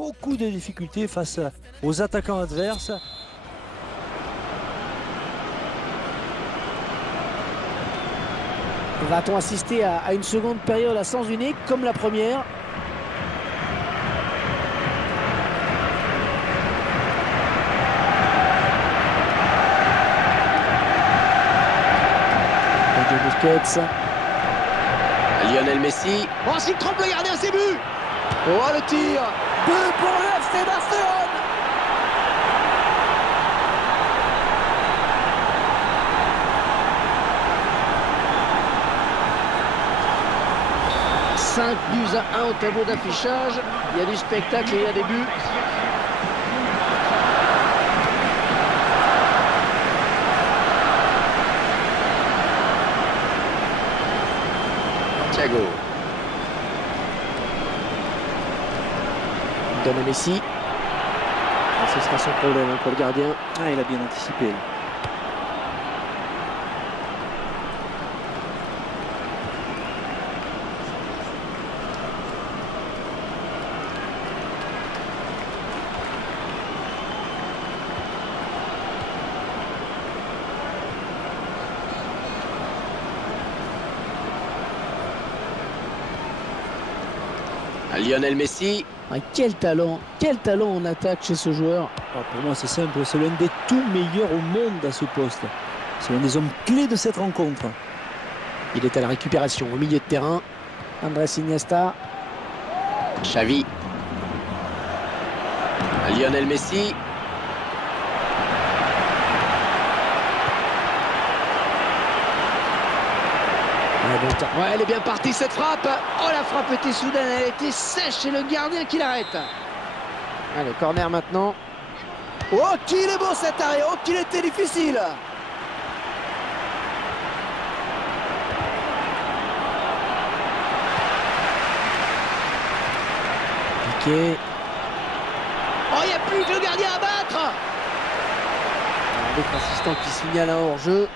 beaucoup de difficultés face aux attaquants adverses. Va-t-on assister à une seconde période à sens unique comme la première? Busquets. Lionel Messi. Oh, s'il trompe le gardien, c'est but! Oh, le tir! But pour le FC Barcelone! « 5 buts à 1 au tableau d'affichage. Il y a du spectacle et il y a des buts. Thiago. Donne à Messi. Ce sera son problème pour le gardien. Ah, il a bien anticipé. Lionel Messi. Ah, quel talent en attaque chez ce joueur. Alors pour moi, c'est simple, c'est l'un des tout meilleurs au monde à ce poste. C'est l'un des hommes clés de cette rencontre. Il est à la récupération au milieu de terrain. Andrés Iniesta. Xavi. Lionel Messi. Ouais, elle est bien partie cette frappe. Oh, la frappe était soudaine, elle était sèche et le gardien qui l'arrête. Allez, corner maintenant. Oh, qu'il est beau cet arrêt. Oh, qu'il était difficile. Piqué. Oh, il n'y a plus que le gardien à battre. L'autre assistant qui signale un hors-jeu.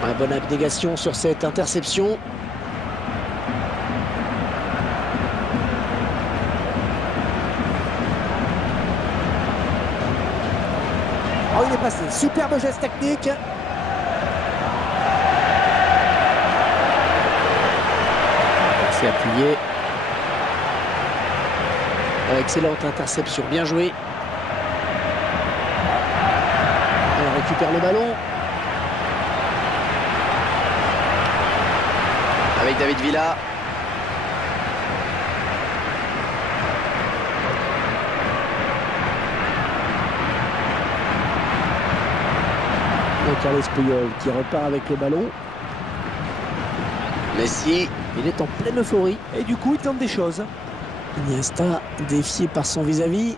Une bonne abnégation sur cette interception. Oh, il est passé. Superbe geste technique. C'est appuyé. Excellente interception. Bien joué. On récupère le ballon. Avec David Villa. Carles Puyol qui repart avec le ballon. Messi. Il est en pleine euphorie. Et du coup, il tente des choses. Iniesta défié par son vis-à-vis.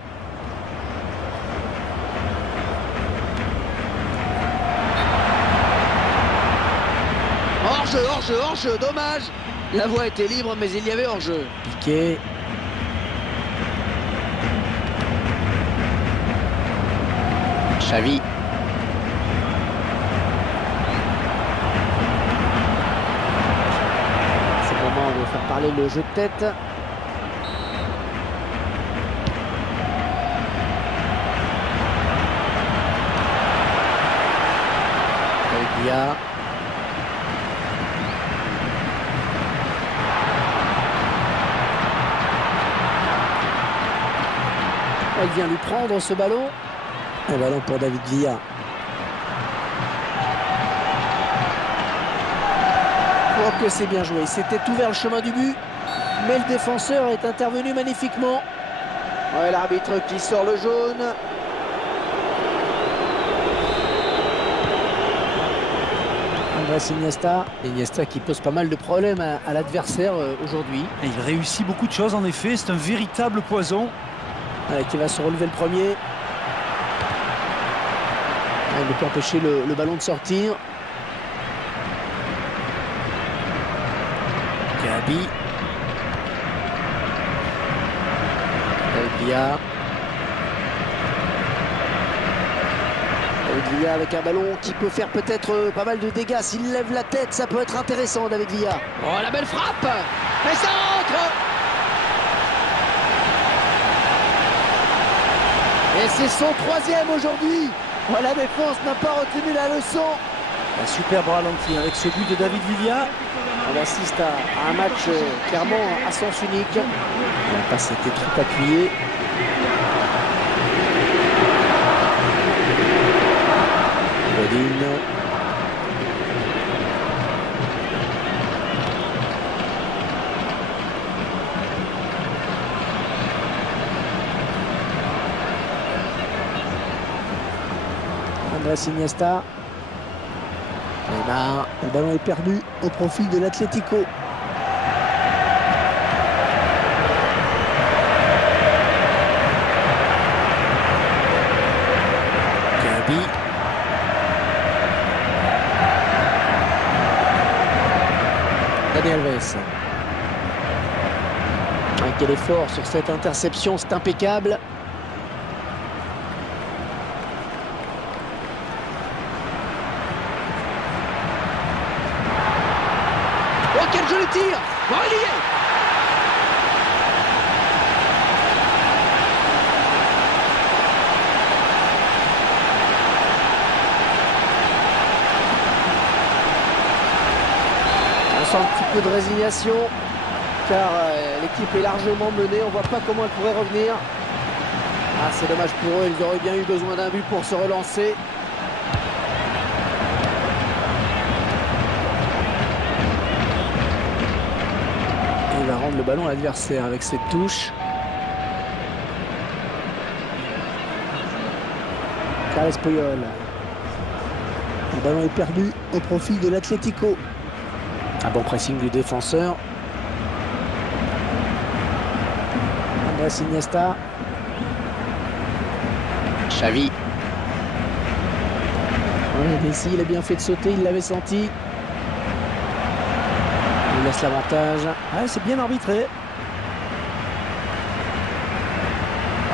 Hors-jeu, dommage. La voie était libre, mais il y avait hors-jeu. Piqué. Xavi. C'est le moment de faire parler le jeu de tête. Villa. Il vient lui prendre ce ballon. Un ballon pour David Villa. Oh, que c'est bien joué. C'était ouvert le chemin du but. Mais le défenseur est intervenu magnifiquement. Ouais, l'arbitre qui sort le jaune. Andrés Iniesta. Iniesta qui pose pas mal de problèmes à l'adversaire aujourd'hui. Il réussit beaucoup de choses en effet. C'est un véritable poison. Qui va se relever le premier. Il ne peut empêcher le ballon de sortir. Gabi. David Villa. David Villa avec un ballon qui peut faire peut-être pas mal de dégâts. S'il lève la tête, ça peut être intéressant, David Villa. Oh, la belle frappe! Mais ça entre! Et c'est son troisième aujourd'hui. La défense n'a pas retenu la leçon. Un superbe ralenti avec ce but de David Villa. On assiste à un match clairement à sens unique. La passe était trop appuyée. Godin. Andrés Iniesta. Neymar. Le ballon est perdu au profit de l'Atlético. Gabi. Dani Alves. Quel effort sur cette interception, c'est impeccable. Oh, quel joli tir! Oh, il y est! On sent un petit peu de résignation, car l'équipe est largement menée. On ne voit pas comment elle pourrait revenir. Ah, c'est dommage pour eux, ils auraient bien eu besoin d'un but pour se relancer. Il va rendre le ballon à l'adversaire avec cette touche. Carles Puyol. Le ballon est perdu au profit de l'Atlético. Un bon pressing du défenseur. Andrés Iniesta. Xavi. Ouais, Messi, il a bien fait de sauter, il l'avait senti. Il laisse l'avantage. Ouais, c'est bien arbitré.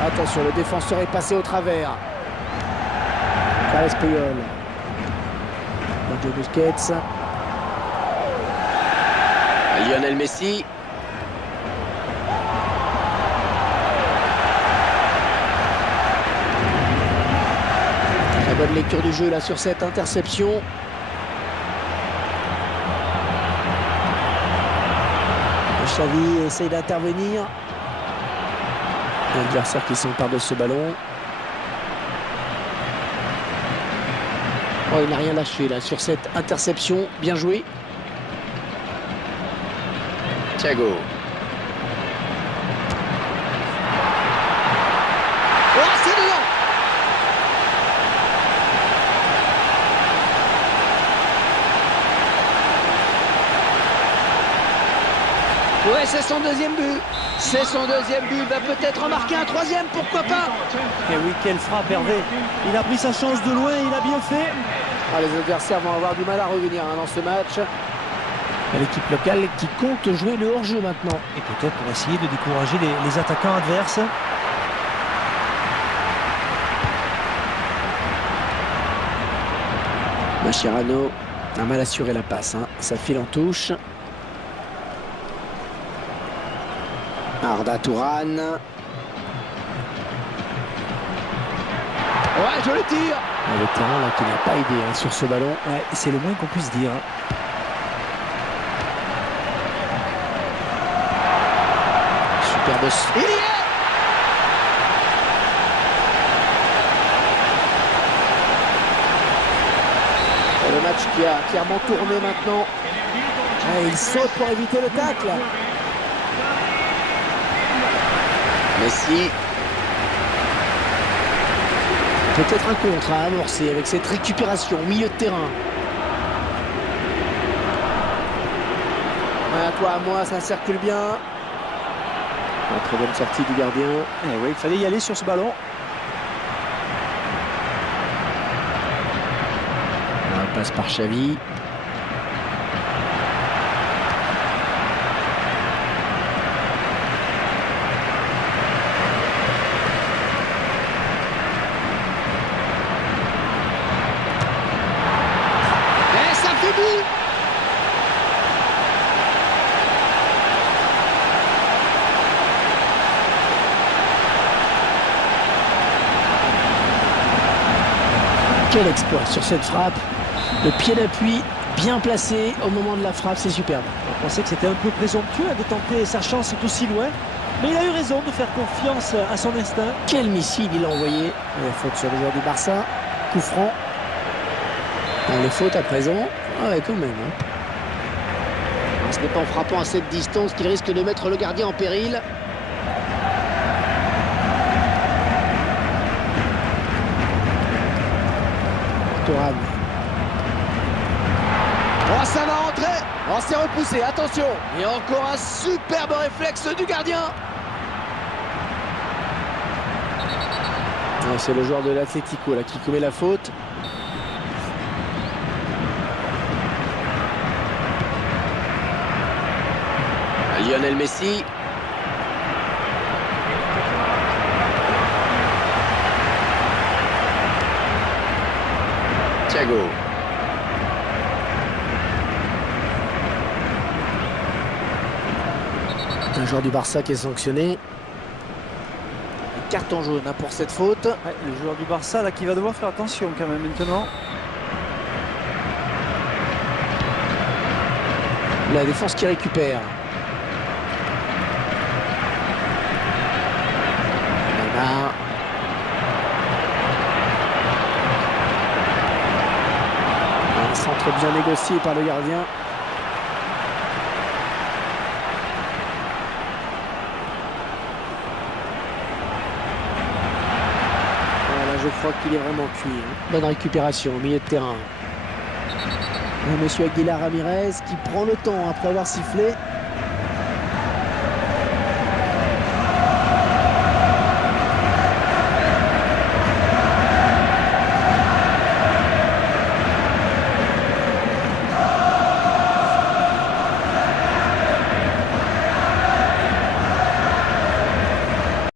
Attention, le défenseur est passé au travers. Carles Puyol. Sergio Busquets. Lionel Messi. Très bonne lecture du jeu là sur cette interception. Xavi essaye d'intervenir. L'adversaire qui s'empare de ce ballon. Oh, il n'a rien lâché là sur cette interception. Bien joué. Thiago. Oh, c'est dedans! Ouais, c'est son deuxième but. C'est son deuxième but. Il va peut-être en marquer un troisième, pourquoi pas? Et oui, quelle frappe, Hervé. Il a pris sa chance de loin, il a bien fait. Ah, les adversaires vont avoir du mal à revenir dans ce match. L'équipe locale qui compte jouer le hors-jeu maintenant. Et peut-être pour essayer de décourager les attaquants adverses. Mascherano a mal assuré la passe. Ça file en touche. Arda Touran. Ouais, joli tir. Le terrain là qui n'a pas aidé sur ce ballon. Ouais, c'est le moins qu'on puisse dire. Superbe. Il y est. Et le match qui a clairement tourné maintenant. Ouais, il saute pour éviter le tacle. Messi. Peut-être un contre à amorcer avec cette récupération au milieu de terrain. Ouais, à toi, à moi, ça circule bien. Une très bonne sortie du gardien. Et oui, il fallait y aller sur ce ballon. Passe par Xavi. Et ça fait but. Quel exploit sur cette frappe. Le pied d'appui bien placé au moment de la frappe, c'est superbe. On pensait que c'était un peu présomptueux de tenter sa chance d'aussi loin. Mais il a eu raison de faire confiance à son instinct. Quel missile il a envoyé. La faute sur le joueur du Barça. Coup franc. Les fautes à présent. Ah ouais, quand même. Hein. Ce n'est pas en frappant à cette distance qu'il risque de mettre le gardien en péril. Thuram. Oh, ça va rentrer. Oh, c'est repoussé, attention. Et encore un superbe réflexe du gardien. Ouais, c'est le joueur de l'Atlético là qui commet la faute. Lionel Messi. Thiago. Un joueur du Barça qui est sanctionné. Carton jaune hein, pour cette faute. Ouais, le joueur du Barça là qui va devoir faire attention quand même maintenant. La défense qui récupère. Neymar. Un centre bien négocié par le gardien. Je crois qu'il est vraiment cuit. Hein. Bonne récupération au milieu de terrain. Monsieur Aguilar Ramirez qui prend le temps après avoir sifflé.